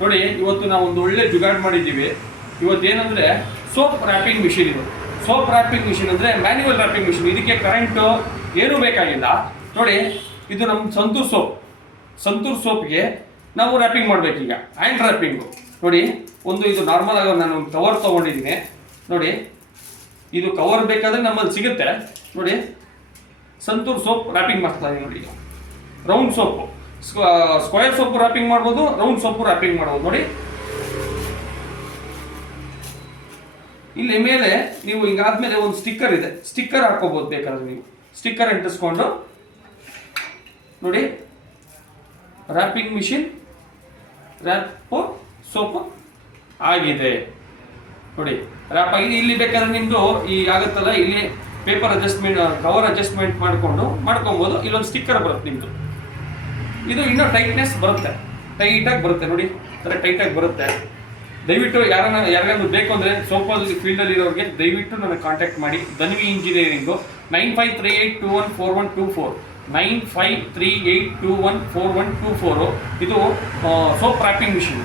ನೋಡಿ, ಇವತ್ತು ನಾವು ಒಂದು ಒಳ್ಳೆ ಜುಗಾಡ್ ಮಾಡಿದ್ದೀವಿ. ಇವತ್ತೇನಂದರೆ ಸೋಪ್ ರ್ಯಾಪಿಂಗ್ ಮಿಷಿನ್. ಇದು ಸೋಪ್ ರ್ಯಾಪಿಂಗ್ ಮಿಷಿನ್ ಅಂದರೆ ಮ್ಯಾನ್ಯುವಲ್ ರ್ಯಾಪಿಂಗ್ ಮಿಷಿನ್. ಇದಕ್ಕೆ ಕರೆಂಟು ಏನೂ ಬೇಕಾಗಿಲ್ಲ. ನೋಡಿ, ಇದು ನಮ್ಮ ಸಂತೂರ್ ಸೋಪ್ಗೆ ನಾವು ರ್ಯಾಪಿಂಗ್ ಮಾಡಬೇಕೀಗ, ಹ್ಯಾಂಡ್ ರ್ಯಾಪಿಂಗು. ನೋಡಿ, ಇದು ನಾರ್ಮಲ್ ಆಗಿ ನಾನು ಒಂದು ಕವರ್ ತೊಗೊಂಡಿದ್ದೀನಿ. ನೋಡಿ, ಇದು ಕವರ್ ಬೇಕಾದರೆ ನಮ್ಮಲ್ಲಿ ಸಿಗುತ್ತೆ. ನೋಡಿ, ಸಂತೂರ್ ಸೋಪ್ ರ್ಯಾಪಿಂಗ್ ಮಾಡ್ತಾ ಇದೀನಿ. ನೋಡಿ, round soap, square soap wrapping ಮಾಡ್ಬೋದು, ರೌಂಡ್ ಸೋಪು ರ್ಯಾಪಿಂಗ್ ಮಾಡ್ಬೋದು. ನೋಡಿ, ಇಲ್ಲಿ ಮೇಲೆ ನೀವು ಹಿಂಗಾದ್ಮೇಲೆ ಒಂದು ಸ್ಟಿಕ್ಕರ್ ಇದೆ, ಸ್ಟಿಕ್ಕರ್ ಹಾಕೋಬಹುದು. ಬೇಕಾದ್ರೆ ನೀವು ಸ್ಟಿಕ್ಕರ್ ಅಂಟಿಸ್ಕೊಂಡು ನೋಡಿ, ರ್ಯಾಪಿಂಗ್ ಮಿಷಿನ್ ರ್ಯಾಪ್ ಸೋಪ್ ಆಗಿದೆ. ನೋಡಿ, ರ್ಯಾಪ್ ಆಗಿದೆ. ಇಲ್ಲಿ ಬೇಕಾದ್ರೆ ನಿಮ್ಮದು ಈ ಆಗುತ್ತಲ್ಲ, ಇಲ್ಲಿ ಪೇಪರ್ ಅಡ್ಜಸ್ಟ್ಮೆಂಟ್, ಕವರ್ ಅಡ್ಜಸ್ಟ್ಮೆಂಟ್ ಮಾಡ್ಕೊಬೋದು. ಇಲ್ಲೊಂದು ಸ್ಟಿಕ್ಕರ್ ಬರುತ್ತೆ ನಿಮ್ಮದು. ಇದು ಇನ್ನೂ ಟೈಟ್ನೆಸ್ ಬರುತ್ತೆ, ಟೈಟಾಗಿ ಬರುತ್ತೆ. ನೋಡಿ, ಥರ ಟೈಟಾಗಿ ಬರುತ್ತೆ. ದಯವಿಟ್ಟು ಯಾರಿಗಾದ್ರು ಬೇಕು ಅಂದರೆ ಸೋಪಲ್ಲಿ ಫೀಲ್ಡಲ್ಲಿ ಇರೋರಿಗೆ ದಯವಿಟ್ಟು ನನಗೆ ಕಾಂಟ್ಯಾಕ್ಟ್ ಮಾಡಿ. ಧನ್ವಿ ಇಂಜಿನಿಯರಿಂಗು 9538214124, 9538214124. ಇದು ಸೋಪ್ ರ್ಯಾಪಿಂಗ್ ಮಿಷಿನ್.